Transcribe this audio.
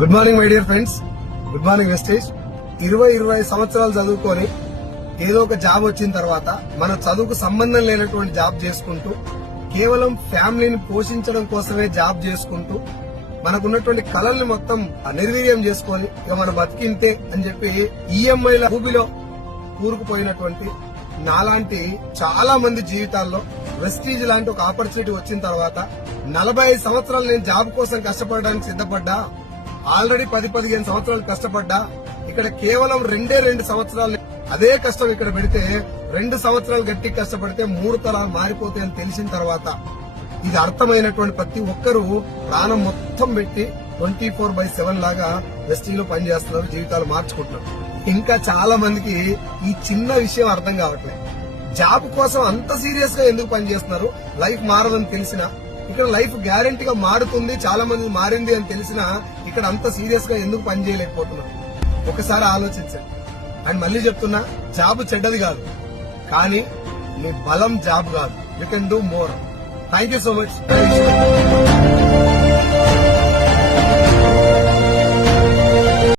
Good morning my dear friends, good morning వెస్టేజ్. 20 సంవత్సరాలు చదువుకొని ఏదో ఒక జాబ్ వచ్చిన తర్వాత మన చదువుకు సంబంధం లేనటువంటి జాబ్ చేసుకుంటూ కేవలం ఫ్యామిలీని పోషించడం కోసమే జాబ్ చేసుకుంటూ మనకున్నటువంటి కళల్ని మొత్తం నిర్వీర్యం చేసుకొని ఇక మన బతికింతే అని చెప్పి ఈఎంఐల ఊబిలో కూరుకుపోయినటువంటి నాలాంటి చాలా మంది జీవితాల్లో వెస్టీజ్ లాంటి ఒక ఆపర్చునిటీ వచ్చిన తర్వాత 45 సంవత్సరాలు నేను జాబ్ కోసం కష్టపడడానికి సిద్ధపడ్డా. ఆల్రెడీ 10-15 సంవత్సరాలు కష్టపడ్డా. ఇక్కడ కేవలం 2 సంవత్సరాలు అదే కష్టం ఇక్కడ పెడితే 2 సంవత్సరాలు గట్టి కష్టపడితే 3 తరాలు మారిపోతాయని తెలిసిన తర్వాత ఇది అర్థమైనటువంటి ప్రతి ఒక్కరూ ప్రాణం మొత్తం పెట్టి 24/7 లాగా వెస్టీజ్ లో పనిచేస్తున్నారు, జీవితాలు మార్చుకుంటున్నారు. ఇంకా చాలా మందికి ఈ చిన్న విషయం అర్థం కావట్లేదు. జాబ్ కోసం అంత సీరియస్ గా ఎందుకు పనిచేస్తున్నారు? లైఫ్ మారదని తెలిసినా, ఇక్కడ లైఫ్ గ్యారంటీగా మారుతుంది, చాలా మంది మారింది అని తెలిసినా ఇక్కడ అంత సీరియస్ గా ఎందుకు పని చేయలేకపోతున్నారు? ఒకసారి ఆలోచించండి. అండ్ మళ్ళీ చెప్తున్నా, జాబ్ చెడ్డది కాదు, కానీ మీ బలం జాబ్ కాదు. You can do more. Thank you so much.